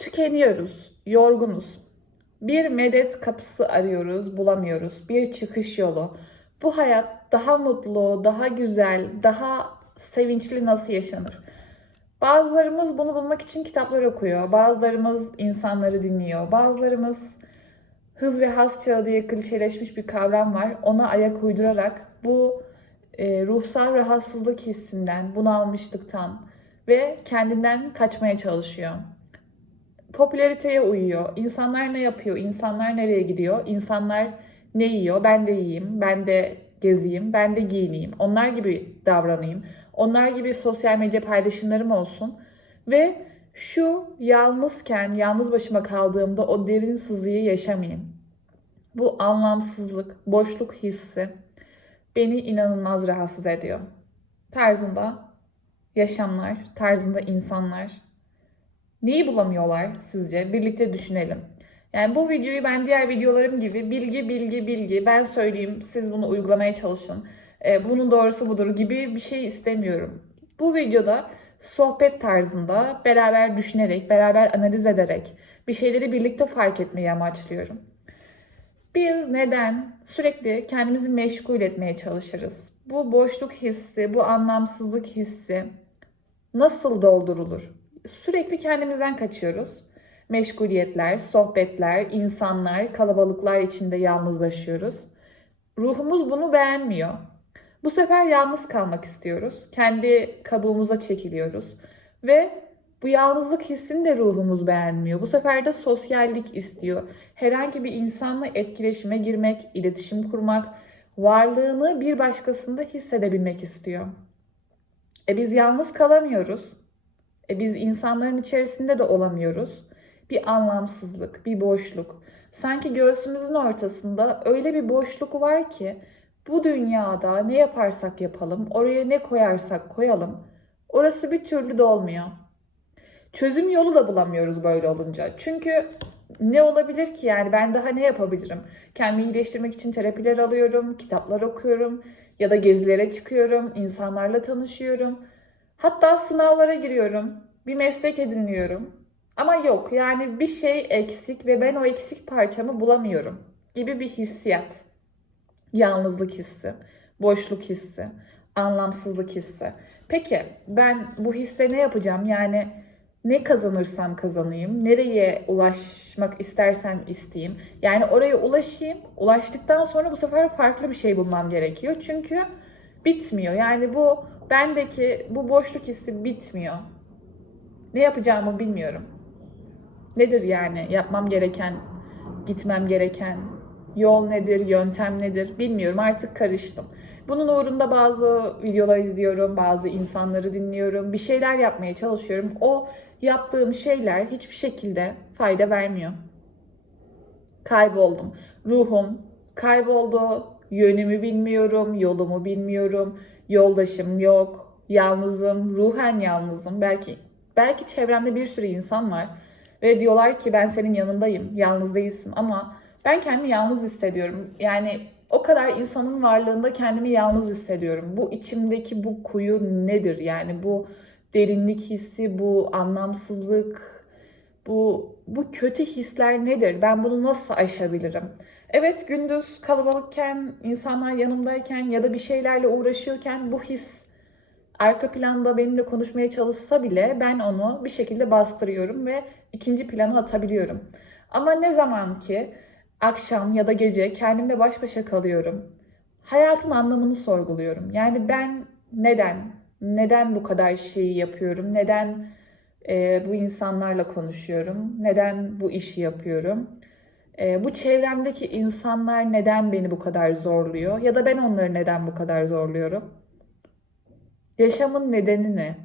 Tükeniyoruz, yorgunuz. Bir medet kapısı arıyoruz, bulamıyoruz. Bir çıkış yolu. Bu hayat daha mutlu, daha güzel, daha sevinçli nasıl yaşanır? Bazılarımız bunu bulmak için kitaplar okuyor. Bazılarımız insanları dinliyor. Bazılarımız hız ve has çağı diye klişeleşmiş bir kavram var. Ona ayak uydurarak bu e, ruhsal rahatsızlık hissinden, bunalmışlıktan ve kendinden kaçmaya çalışıyor. Popülariteye uyuyor. İnsanlar ne yapıyor? İnsanlar nereye gidiyor? İnsanlar ne yiyor? Ben de yiyeyim, ben de gezeyim, ben de giyineyim. Onlar gibi davranayım. Onlar gibi sosyal medya paylaşımlarım olsun. Ve şu yalnızken, yalnız başıma kaldığımda o derin sızıyı yaşamayayım. Bu anlamsızlık, boşluk hissi beni inanılmaz rahatsız ediyor. Tarzında yaşamlar, tarzında insanlar neyi bulamıyorlar sizce? Birlikte düşünelim. Yani bu videoyu ben diğer videolarım gibi bilgi bilgi bilgi ben söyleyeyim siz bunu uygulamaya çalışın. E, bunun doğrusu budur gibi bir şey istemiyorum. Bu videoda sohbet tarzında beraber düşünerek, beraber analiz ederek bir şeyleri birlikte fark etmeyi amaçlıyorum. Biz neden sürekli kendimizi meşgul etmeye çalışırız? Bu boşluk hissi, bu anlamsızlık hissi nasıl doldurulur? Sürekli kendimizden kaçıyoruz. Meşguliyetler, sohbetler, insanlar, kalabalıklar içinde yalnızlaşıyoruz. Ruhumuz bunu beğenmiyor. Bu sefer yalnız kalmak istiyoruz. Kendi kabuğumuza çekiliyoruz. Ve bu yalnızlık hissini de ruhumuz beğenmiyor. Bu sefer de sosyallik istiyor. Herhangi bir insanla etkileşime girmek, iletişim kurmak, varlığını bir başkasında hissedebilmek istiyor. E biz yalnız kalamıyoruz. E biz insanların içerisinde de olamıyoruz. Bir anlamsızlık, bir boşluk. Sanki göğsümüzün ortasında öyle bir boşluk var ki bu dünyada ne yaparsak yapalım, oraya ne koyarsak koyalım, orası bir türlü dolmuyor. Çözüm yolu da bulamıyoruz böyle olunca. Çünkü ne olabilir ki yani ben daha ne yapabilirim? Kendimi iyileştirmek için terapiler alıyorum, kitaplar okuyorum ya da gezilere çıkıyorum, insanlarla tanışıyorum. Hatta sınavlara giriyorum, bir meslek ediniyorum. Ama yok yani bir şey eksik ve ben o eksik parçamı bulamıyorum gibi bir hissiyat. Yalnızlık hissi, boşluk hissi, anlamsızlık hissi. Peki ben bu hisse ne yapacağım? Yani ne kazanırsam kazanayım, nereye ulaşmak istersem isteyeyim. Yani oraya ulaşayım. Ulaştıktan sonra bu sefer farklı bir şey bulmam gerekiyor. Çünkü bitmiyor. Yani bu bendeki bu boşluk hissi bitmiyor. Ne yapacağımı bilmiyorum. Nedir yani yapmam gereken, gitmem gereken yol nedir, yöntem nedir bilmiyorum. Artık karıştım. Bunun uğrunda bazı videolar izliyorum, bazı insanları dinliyorum, bir şeyler yapmaya çalışıyorum. O yaptığım şeyler hiçbir şekilde fayda vermiyor. Kayboldum. Ruhum kayboldu. Yönümü bilmiyorum, yolumu bilmiyorum. Yoldaşım yok. Yalnızım, ruhen yalnızım. Belki belki çevremde bir sürü insan var ve diyorlar ki ben senin yanındayım. Yalnız değilsin ama ben kendimi yalnız hissediyorum. Yani o kadar insanın varlığında kendimi yalnız hissediyorum. Bu içimdeki bu kuyu nedir? Yani bu derinlik hissi, bu anlamsızlık, bu bu kötü hisler nedir? Ben bunu nasıl aşabilirim? Evet gündüz kalabalıkken, insanlar yanımdayken ya da bir şeylerle uğraşıyorken bu his arka planda benimle konuşmaya çalışsa bile ben onu bir şekilde bastırıyorum ve ikinci plana atabiliyorum. Ama ne zaman ki akşam ya da gece kendimle baş başa kalıyorum. Hayatın anlamını sorguluyorum. Yani ben neden, neden bu kadar şeyi yapıyorum? Neden e, bu insanlarla konuşuyorum? Neden bu işi yapıyorum? E, bu çevremdeki insanlar neden beni bu kadar zorluyor? Ya da ben onları neden bu kadar zorluyorum? Yaşamın nedeni ne?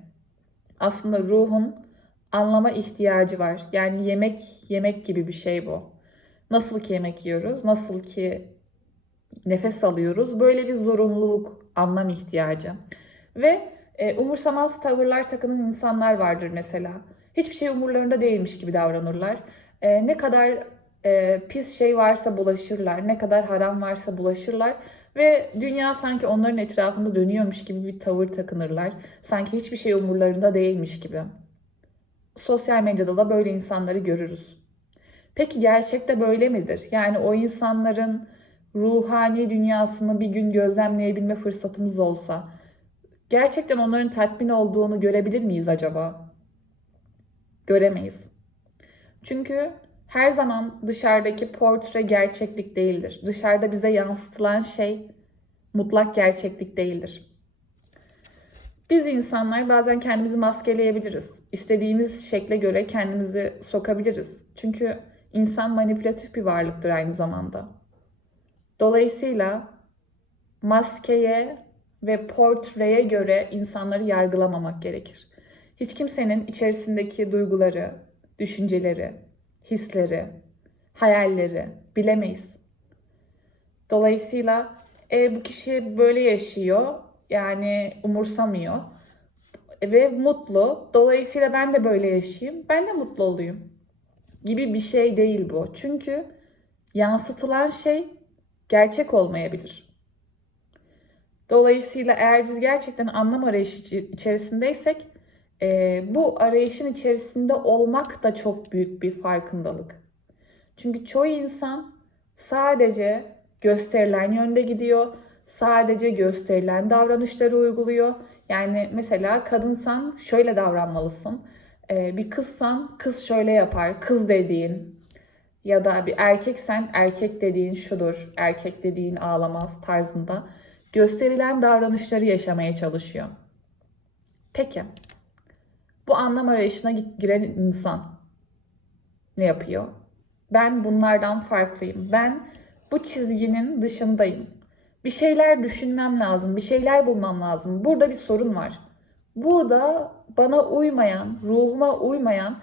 Aslında ruhun anlama ihtiyacı var. Yani yemek yemek gibi bir şey bu. Nasıl ki yemek yiyoruz, nasıl ki nefes alıyoruz. Böyle bir zorunluluk, anlam ihtiyacı. Ve e, umursamaz tavırlar takınan insanlar vardır mesela. Hiçbir şey umurlarında değilmiş gibi davranırlar. E, ne kadar e, pis şey varsa bulaşırlar, ne kadar haram varsa bulaşırlar. Ve dünya sanki onların etrafında dönüyormuş gibi bir tavır takınırlar. Sanki hiçbir şey umurlarında değilmiş gibi. sosyal medyada da böyle insanları görürüz. Peki gerçekte böyle midir? Yani o insanların ruhani dünyasını bir gün gözlemleyebilme fırsatımız olsa gerçekten onların tatmin olduğunu görebilir miyiz acaba? Göremeyiz. Çünkü her zaman dışarıdaki portre gerçeklik değildir. Dışarıda bize yansıtılan şey mutlak gerçeklik değildir. Biz insanlar bazen kendimizi maskeleyebiliriz. İstediğimiz şekle göre kendimizi sokabiliriz. Çünkü insan manipülatif bir varlıktır aynı zamanda. Dolayısıyla maskeye ve portreye göre insanları yargılamamak gerekir. Hiç kimsenin içerisindeki duyguları, düşünceleri, hisleri, hayalleri bilemeyiz. Dolayısıyla e, bu kişi böyle yaşıyor, yani umursamıyor ve mutlu. Dolayısıyla ben de böyle yaşayayım, ben de mutlu olayım gibi bir şey değil bu. Çünkü yansıtılan şey gerçek olmayabilir. Dolayısıyla eğer biz gerçekten anlam arayışı içerisindeysek e, bu arayışın içerisinde olmak da çok büyük bir farkındalık. Çünkü çoğu insan sadece gösterilen yönde gidiyor, sadece gösterilen davranışları uyguluyor. Yani mesela kadınsan şöyle davranmalısın, e, bir kızsan kız şöyle yapar, kız dediğin ya da bir erkeksen erkek dediğin şudur, erkek dediğin ağlamaz tarzında gösterilen davranışları yaşamaya çalışıyor. Peki, bu anlam arayışına giren insan ne yapıyor? Ben bunlardan farklıyım. Ben bu çizginin dışındayım. Bir şeyler düşünmem lazım, bir şeyler bulmam lazım. Burada bir sorun var. Burada bana uymayan, ruhuma uymayan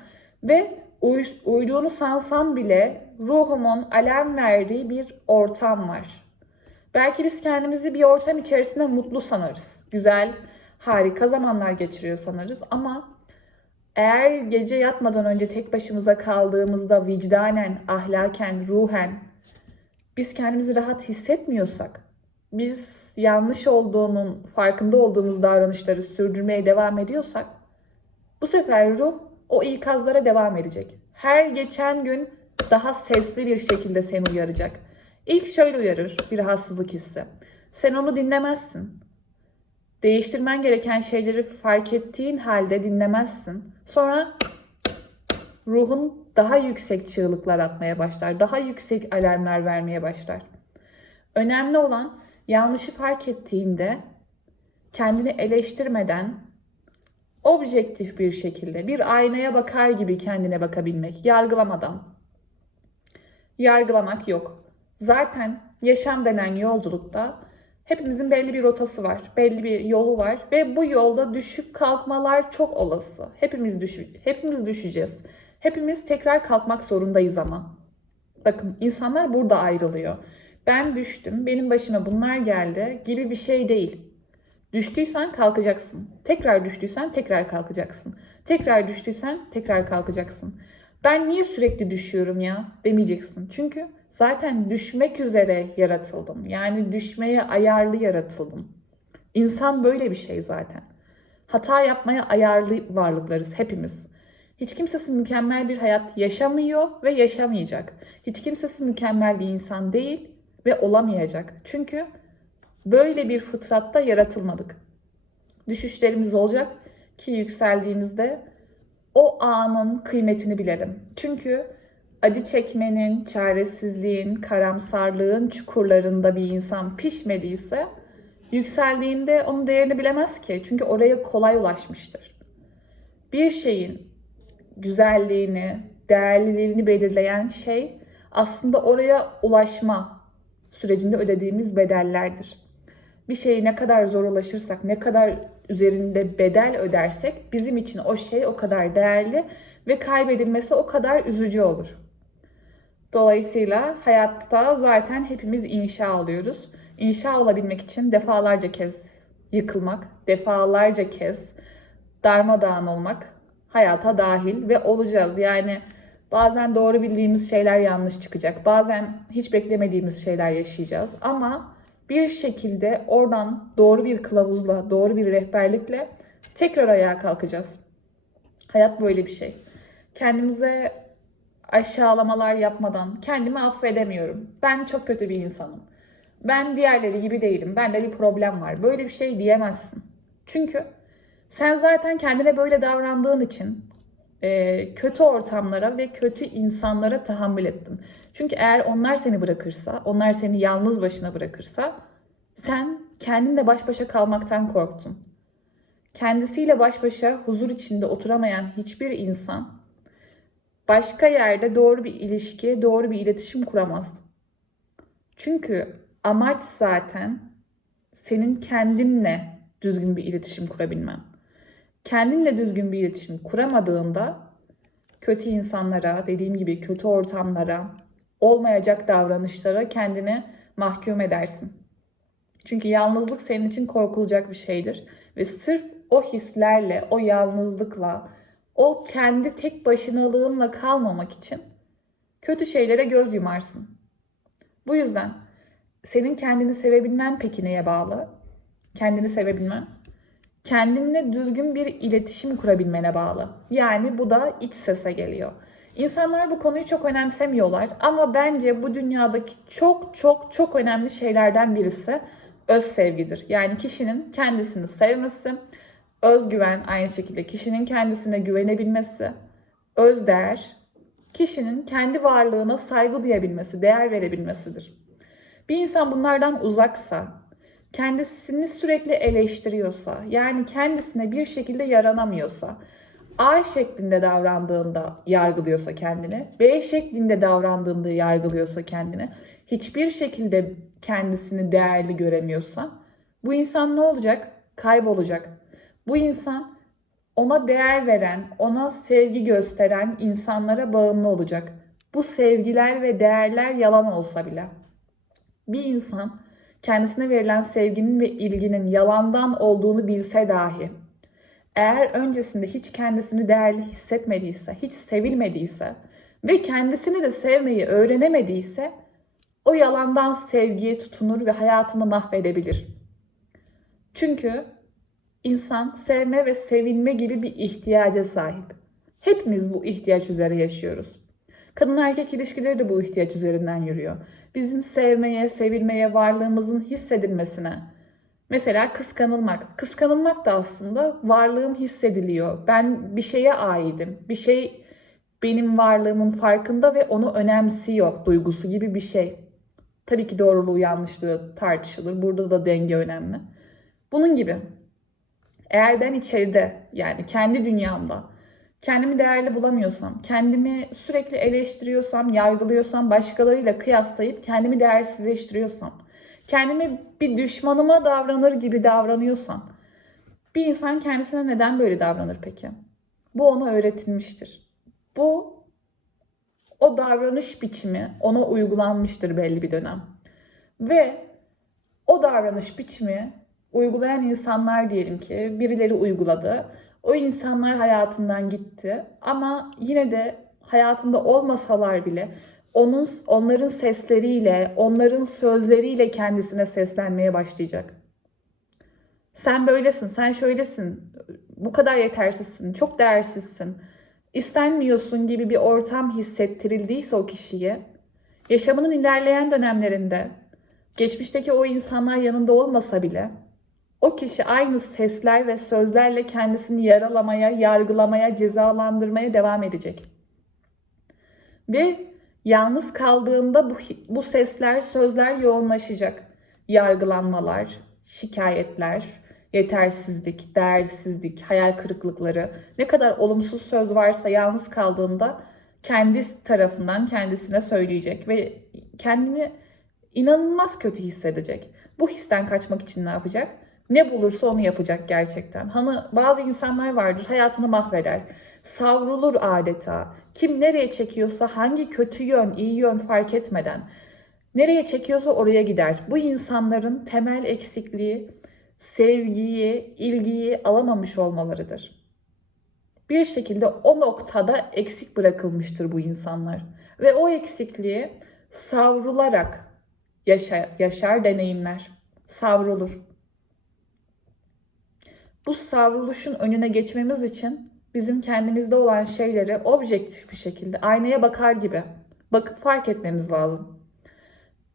ve uy uyduğunu sansam bile ruhumun alarm verdiği bir ortam var. Belki biz kendimizi bir ortam içerisinde mutlu sanarız. Güzel, harika zamanlar geçiriyor sanarız ama eğer gece yatmadan önce tek başımıza kaldığımızda vicdanen, ahlaken, ruhen biz kendimizi rahat hissetmiyorsak, biz yanlış olduğunun farkında olduğumuz davranışları sürdürmeye devam ediyorsak bu sefer ruh o ikazlara devam edecek. Her geçen gün daha sesli bir şekilde seni uyaracak. İlk şöyle uyarır bir rahatsızlık hissi. Sen onu dinlemezsin. Değiştirmen gereken şeyleri fark ettiğin halde dinlemezsin. Sonra ruhun daha yüksek çığlıklar atmaya başlar. Daha yüksek alarmlar vermeye başlar. Önemli olan yanlışı fark ettiğinde kendini eleştirmeden objektif bir şekilde bir aynaya bakar gibi kendine bakabilmek, yargılamadan. Yargılamak yok. Zaten yaşam denen yolculukta hepimizin belli bir rotası var, belli bir yolu var ve bu yolda düşüp kalkmalar çok olası. Hepimiz düşü hepimiz düşeceğiz. Hepimiz tekrar kalkmak zorundayız ama. Bakın insanlar burada ayrılıyor. Ben düştüm, benim başıma bunlar geldi gibi bir şey değil. Düştüysen kalkacaksın. Tekrar düştüysen tekrar kalkacaksın. Tekrar düştüysen tekrar kalkacaksın. Ben niye sürekli düşüyorum ya demeyeceksin. Çünkü zaten düşmek üzere yaratıldım. Yani düşmeye ayarlı yaratıldım. İnsan böyle bir şey zaten. Hata yapmaya ayarlı varlıklarız hepimiz. Hiç kimsesi mükemmel bir hayat yaşamıyor ve yaşamayacak. Hiç kimsesi mükemmel bir insan değil ve olamayacak. Çünkü böyle bir fıtratta yaratılmadık. Düşüşlerimiz olacak ki yükseldiğimizde o anın kıymetini bilelim. Çünkü acı çekmenin, çaresizliğin, karamsarlığın çukurlarında bir insan pişmediyse yükseldiğinde onun değerini bilemez ki. Çünkü oraya kolay ulaşmıştır. Bir şeyin güzelliğini, değerliliğini belirleyen şey aslında oraya ulaşma sürecinde ödediğimiz bedellerdir. Bir şeyi ne kadar zor ulaşırsak, ne kadar üzerinde bedel ödersek bizim için o şey o kadar değerli ve kaybedilmesi o kadar üzücü olur. Dolayısıyla hayatta zaten hepimiz inşa oluyoruz. İnşa olabilmek için defalarca kez yıkılmak, defalarca kez darmadağın olmak hayata dahil ve olacağız. Yani bazen doğru bildiğimiz şeyler yanlış çıkacak. Bazen hiç beklemediğimiz şeyler yaşayacağız. Ama bir şekilde oradan doğru bir kılavuzla, doğru bir rehberlikle tekrar ayağa kalkacağız. Hayat böyle bir şey. Kendimize aşağılamalar yapmadan kendimi affedemiyorum. Ben çok kötü bir insanım. Ben diğerleri gibi değilim. Bende bir problem var. Böyle bir şey diyemezsin. Çünkü sen zaten kendine böyle davrandığın için e, kötü ortamlara ve kötü insanlara tahammül ettin. Çünkü eğer onlar seni bırakırsa, onlar seni yalnız başına bırakırsa sen kendinle baş başa kalmaktan korktun. Kendisiyle baş başa huzur içinde oturamayan hiçbir insan başka yerde doğru bir ilişki, doğru bir iletişim kuramaz. Çünkü amaç zaten senin kendinle düzgün bir iletişim kurabilmen. Kendinle düzgün bir iletişim kuramadığında kötü insanlara, dediğim gibi kötü ortamlara, olmayacak davranışlara kendini mahkum edersin. Çünkü yalnızlık senin için korkulacak bir şeydir. Ve sırf o hislerle, o yalnızlıkla, o kendi tek başınalığınla kalmamak için kötü şeylere göz yumarsın. Bu yüzden senin kendini sevebilmen peki neye bağlı? Kendini sevebilmen. Kendinle düzgün bir iletişim kurabilmene bağlı. Yani bu da iç sese geliyor. İnsanlar bu konuyu çok önemsemiyorlar ama bence bu dünyadaki çok çok çok önemli şeylerden birisi öz sevgidir. Yani kişinin kendisini sevmesi, özgüven aynı şekilde kişinin kendisine güvenebilmesi, özdeğer, kişinin kendi varlığına saygı duyabilmesi, değer verebilmesidir. Bir insan bunlardan uzaksa, kendisini sürekli eleştiriyorsa, yani kendisine bir şekilde yaranamıyorsa, A şeklinde davrandığında yargılıyorsa kendini, B şeklinde davrandığında yargılıyorsa kendini, hiçbir şekilde kendisini değerli göremiyorsa, bu insan ne olacak? Kaybolacak. Bu insan ona değer veren, ona sevgi gösteren insanlara bağımlı olacak. Bu sevgiler ve değerler yalan olsa bile. Bir insan kendisine verilen sevginin ve ilginin yalandan olduğunu bilse dahi eğer öncesinde hiç kendisini değerli hissetmediyse, hiç sevilmediyse ve kendisini de sevmeyi öğrenemediyse o yalandan sevgiye tutunur ve hayatını mahvedebilir. Çünkü insan sevme ve sevilme gibi bir ihtiyaca sahip. Hepimiz bu ihtiyaç üzere yaşıyoruz. Kadın erkek ilişkileri de bu ihtiyaç üzerinden yürüyor. Bizim sevmeye, sevilmeye, varlığımızın hissedilmesine. Mesela kıskanılmak. Kıskanılmak da aslında varlığım hissediliyor. Ben bir şeye aidim. Bir şey benim varlığımın farkında ve onu önemsiyor duygusu gibi bir şey. Tabii ki doğruluğu yanlışlığı tartışılır. Burada da denge önemli. Bunun gibi. Eğer ben içeride yani kendi dünyamda kendimi değerli bulamıyorsam, kendimi sürekli eleştiriyorsam, yargılıyorsam, başkalarıyla kıyaslayıp kendimi değersizleştiriyorsam, kendimi bir düşmanıma davranır gibi davranıyorsam, bir insan kendisine neden böyle davranır peki? Bu ona öğretilmiştir. Bu o davranış biçimi ona uygulanmıştır belli bir dönem. Ve o davranış biçimi uygulayan insanlar diyelim ki birileri uyguladı. O insanlar hayatından gitti ama yine de hayatında olmasalar bile onun onların sesleriyle, onların sözleriyle kendisine seslenmeye başlayacak. Sen böylesin, sen şöylesin, bu kadar yetersizsin, çok değersizsin, istenmiyorsun gibi bir ortam hissettirildiyse o kişiye, yaşamının ilerleyen dönemlerinde, geçmişteki o insanlar yanında olmasa bile, o kişi aynı sesler ve sözlerle kendisini yaralamaya, yargılamaya, cezalandırmaya devam edecek. Ve yalnız kaldığında bu, bu sesler, sözler yoğunlaşacak. Yargılanmalar, şikayetler, yetersizlik, değersizlik, hayal kırıklıkları, ne kadar olumsuz söz varsa yalnız kaldığında kendi tarafından kendisine söyleyecek ve kendini inanılmaz kötü hissedecek. Bu histen kaçmak için ne yapacak? Ne bulursa onu yapacak gerçekten. Hani bazı insanlar vardır hayatını mahveder. Savrulur adeta. Kim nereye çekiyorsa hangi kötü yön, iyi yön fark etmeden nereye çekiyorsa oraya gider. Bu insanların temel eksikliği sevgiyi, ilgiyi alamamış olmalarıdır. Bir şekilde o noktada eksik bırakılmıştır bu insanlar. Ve o eksikliği savrularak yaşar, yaşar deneyimler. Savrulur. Bu savruluşun önüne geçmemiz için bizim kendimizde olan şeyleri objektif bir şekilde aynaya bakar gibi bakıp fark etmemiz lazım.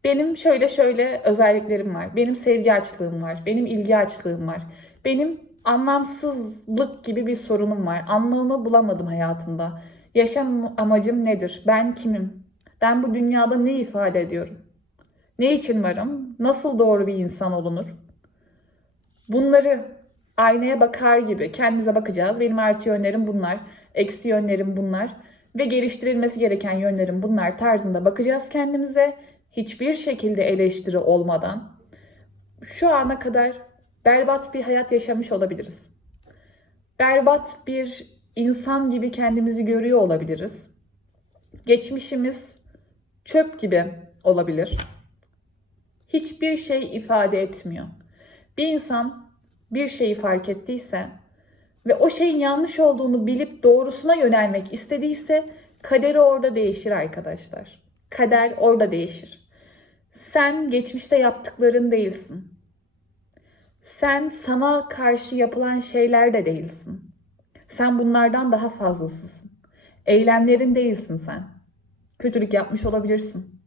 Benim şöyle şöyle özelliklerim var. Benim sevgi açlığım var. Benim ilgi açlığım var. Benim anlamsızlık gibi bir sorunum var. Anlamını bulamadım hayatımda. Yaşam amacım nedir? Ben kimim? Ben bu dünyada ne ifade ediyorum? Ne için varım? Nasıl doğru bir insan olunur? Bunları aynaya bakar gibi kendimize bakacağız. Benim artı yönlerim bunlar, eksi yönlerim bunlar ve geliştirilmesi gereken yönlerim bunlar tarzında bakacağız kendimize. Hiçbir şekilde eleştiri olmadan şu ana kadar berbat bir hayat yaşamış olabiliriz. Berbat bir insan gibi kendimizi görüyor olabiliriz. Geçmişimiz çöp gibi olabilir. Hiçbir şey ifade etmiyor. Bir insan bir şeyi fark ettiyse ve o şeyin yanlış olduğunu bilip doğrusuna yönelmek istediyse kaderi orada değişir arkadaşlar. Kader orada değişir. Sen geçmişte yaptıkların değilsin. Sen sana karşı yapılan şeyler de değilsin. Sen bunlardan daha fazlasısın. Eylemlerin değilsin sen. Kötülük yapmış olabilirsin.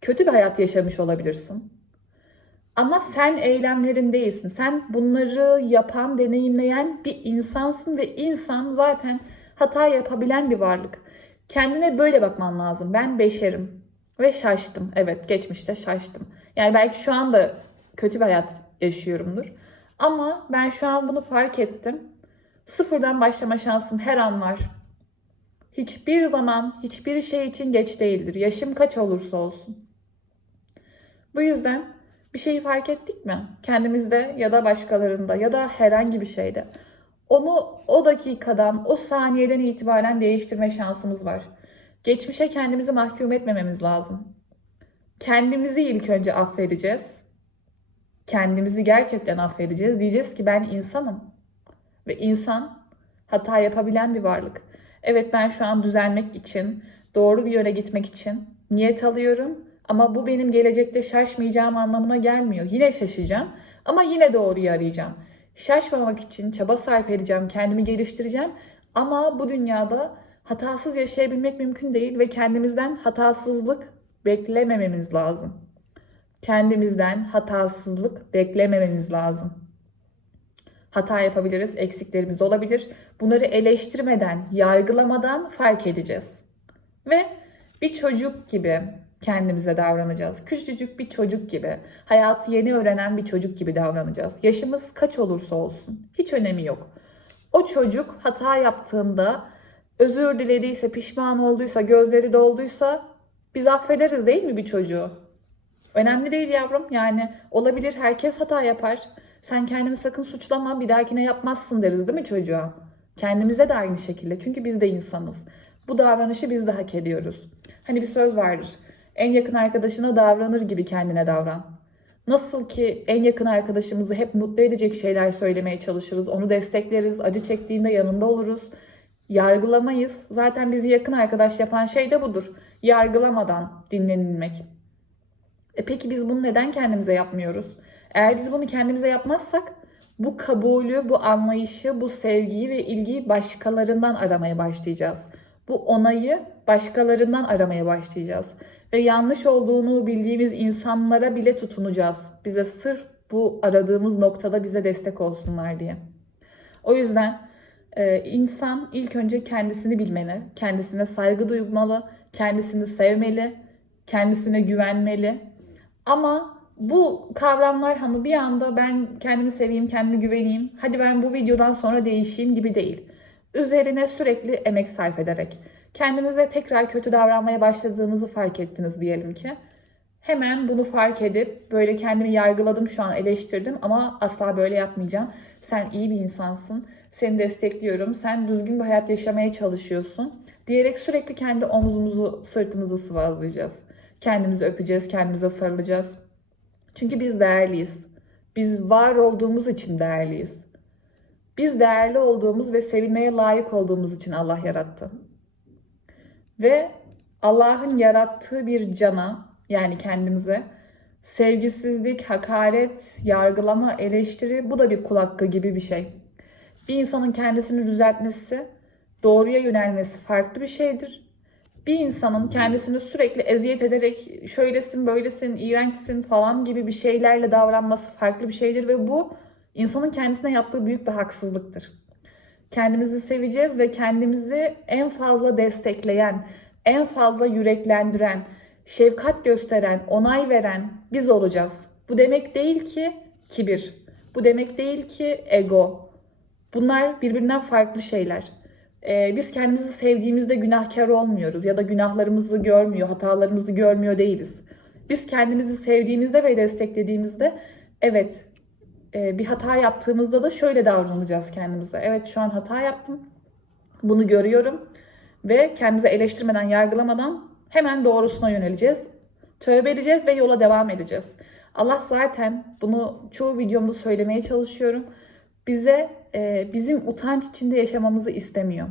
Kötü bir hayat yaşamış olabilirsin. Ama sen eylemlerin değilsin. Sen bunları yapan, deneyimleyen bir insansın ve insan zaten hata yapabilen bir varlık. Kendine böyle bakman lazım. Ben beşerim ve şaştım. Evet, geçmişte şaştım. Yani belki şu anda kötü bir hayat yaşıyorumdur. Ama ben şu an bunu fark ettim. Sıfırdan başlama şansım her an var. Hiçbir zaman hiçbir şey için geç değildir. Yaşım kaç olursa olsun. Bu yüzden bir şeyi fark ettik mi? Kendimizde ya da başkalarında ya da herhangi bir şeyde. Onu o dakikadan, o saniyeden itibaren değiştirme şansımız var. Geçmişe kendimizi mahkum etmememiz lazım. Kendimizi ilk önce affedeceğiz. Kendimizi gerçekten affedeceğiz. Diyeceğiz ki ben insanım. Ve insan hata yapabilen bir varlık. Evet ben şu an düzelmek için, doğru bir yöne gitmek için niyet alıyorum. Ama bu benim gelecekte şaşmayacağım anlamına gelmiyor. Yine şaşacağım ama yine doğruyu arayacağım. Şaşmamak için çaba sarf edeceğim, kendimi geliştireceğim. Ama bu dünyada hatasız yaşayabilmek mümkün değil ve kendimizden hatasızlık beklemememiz lazım. Kendimizden hatasızlık beklemememiz lazım. Hata yapabiliriz, eksiklerimiz olabilir. Bunları eleştirmeden, yargılamadan fark edeceğiz. Ve bir çocuk gibi kendimize davranacağız. Küçücük bir çocuk gibi, hayatı yeni öğrenen bir çocuk gibi davranacağız. Yaşımız kaç olursa olsun, hiç önemi yok. O çocuk hata yaptığında, özür dilediyse, pişman olduysa, gözleri dolduysa biz affederiz değil mi bir çocuğu? Önemli değil yavrum. Yani olabilir herkes hata yapar. Sen kendini sakın suçlama bir dahakine yapmazsın deriz değil mi çocuğa? Kendimize de aynı şekilde. Çünkü biz de insanız. Bu davranışı biz de hak ediyoruz. Hani bir söz vardır. En yakın arkadaşına davranır gibi kendine davran. Nasıl ki en yakın arkadaşımızı hep mutlu edecek şeyler söylemeye çalışırız. Onu destekleriz. Acı çektiğinde yanında oluruz. Yargılamayız. Zaten bizi yakın arkadaş yapan şey de budur. Yargılamadan dinlenilmek. E peki biz bunu neden kendimize yapmıyoruz? Eğer biz bunu kendimize yapmazsak bu kabulü, bu anlayışı, bu sevgiyi ve ilgiyi başkalarından aramaya başlayacağız. Bu onayı başkalarından aramaya başlayacağız. Ve yanlış olduğunu bildiğimiz insanlara bile tutunacağız. Bize sırf bu aradığımız noktada bize destek olsunlar diye. O yüzden e, insan ilk önce kendisini bilmeli, kendisine saygı duymalı, kendisini sevmeli, kendisine güvenmeli. Ama bu kavramlar hani bir anda ben kendimi seveyim, kendimi güveneyim, hadi ben bu videodan sonra değişeyim gibi değil. Üzerine sürekli emek sarf ederek kendinize tekrar kötü davranmaya başladığınızı fark ettiniz diyelim ki. Hemen bunu fark edip böyle kendimi yargıladım şu an eleştirdim ama asla böyle yapmayacağım. Sen iyi bir insansın. Seni destekliyorum. Sen düzgün bir hayat yaşamaya çalışıyorsun. Diyerek sürekli kendi omzumuzu, sırtımızı sıvazlayacağız. Kendimizi öpeceğiz, kendimize sarılacağız. Çünkü biz değerliyiz. Biz var olduğumuz için değerliyiz. Biz değerli olduğumuz ve sevilmeye layık olduğumuz için Allah yarattı. Ve Allah'ın yarattığı bir cana yani kendimize sevgisizlik, hakaret, yargılama, eleştiri bu da bir kul hakkı gibi bir şey. Bir insanın kendisini düzeltmesi, doğruya yönelmesi farklı bir şeydir. Bir insanın kendisini sürekli eziyet ederek şöylesin, böylesin, iğrençsin falan gibi bir şeylerle davranması farklı bir şeydir ve bu insanın kendisine yaptığı büyük bir haksızlıktır. Kendimizi seveceğiz ve kendimizi en fazla destekleyen, en fazla yüreklendiren, şefkat gösteren, onay veren biz olacağız. Bu demek değil ki kibir. Bu demek değil ki ego. Bunlar birbirinden farklı şeyler. Ee, biz kendimizi sevdiğimizde günahkar olmuyoruz ya da günahlarımızı görmüyor, hatalarımızı görmüyor değiliz. Biz kendimizi sevdiğimizde ve desteklediğimizde evet e, bir hata yaptığımızda da şöyle davranacağız kendimize. Evet şu an hata yaptım. Bunu görüyorum ve kendimizi eleştirmeden, yargılamadan hemen doğrusuna yöneleceğiz. Tövbe edeceğiz ve yola devam edeceğiz. Allah zaten bunu çoğu videomda söylemeye çalışıyorum. Bize e, bizim utanç içinde yaşamamızı istemiyor.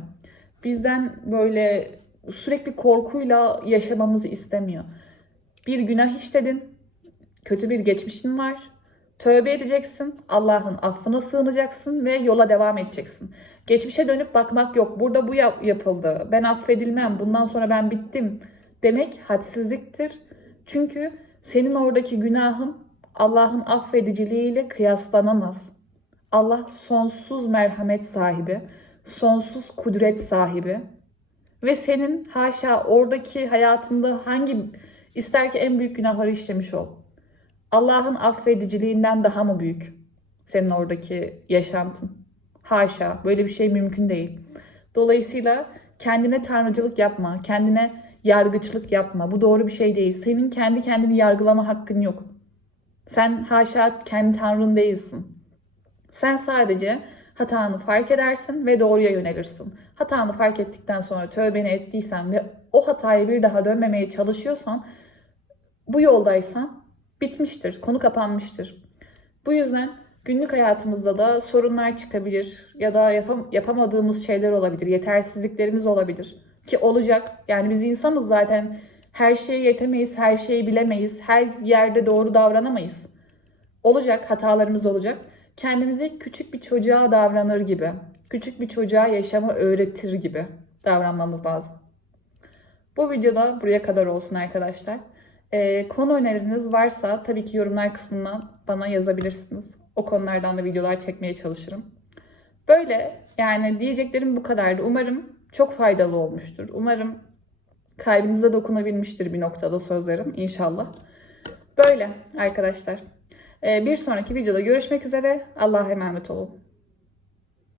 Bizden böyle sürekli korkuyla yaşamamızı istemiyor. Bir günah işledin, kötü bir geçmişin var. Tövbe edeceksin, Allah'ın affına sığınacaksın ve yola devam edeceksin. Geçmişe dönüp bakmak yok. Burada bu yap- yapıldı. Ben affedilmem. Bundan sonra ben bittim demek hadsizliktir. Çünkü senin oradaki günahın Allah'ın affediciliğiyle kıyaslanamaz. Allah sonsuz merhamet sahibi, sonsuz kudret sahibi ve senin haşa oradaki hayatında hangi ister ki en büyük günahları işlemiş ol. Allah'ın affediciliğinden daha mı büyük senin oradaki yaşantın? Haşa böyle bir şey mümkün değil. Dolayısıyla kendine tanrıcılık yapma, kendine yargıçlık yapma. Bu doğru bir şey değil. Senin kendi kendini yargılama hakkın yok. Sen haşa kendi tanrın değilsin. Sen sadece hatanı fark edersin ve doğruya yönelirsin. Hatanı fark ettikten sonra tövbeni ettiysen ve o hatayı bir daha dönmemeye çalışıyorsan bu yoldaysan bitmiştir, konu kapanmıştır. Bu yüzden günlük hayatımızda da sorunlar çıkabilir ya da yapam- yapamadığımız şeyler olabilir, yetersizliklerimiz olabilir ki olacak. Yani biz insanız zaten her şeye yetemeyiz, her şeyi bilemeyiz, her yerde doğru davranamayız. Olacak, hatalarımız olacak. Kendimizi küçük bir çocuğa davranır gibi, küçük bir çocuğa yaşamı öğretir gibi davranmamız lazım. Bu videoda buraya kadar olsun arkadaşlar. Ee, konu öneriniz varsa tabii ki yorumlar kısmından bana yazabilirsiniz. O konulardan da videolar çekmeye çalışırım. Böyle yani diyeceklerim bu kadardı. Umarım çok faydalı olmuştur. Umarım kalbinize dokunabilmiştir bir noktada sözlerim inşallah. Böyle arkadaşlar. Ee, bir sonraki videoda görüşmek üzere. Allah'a emanet olun.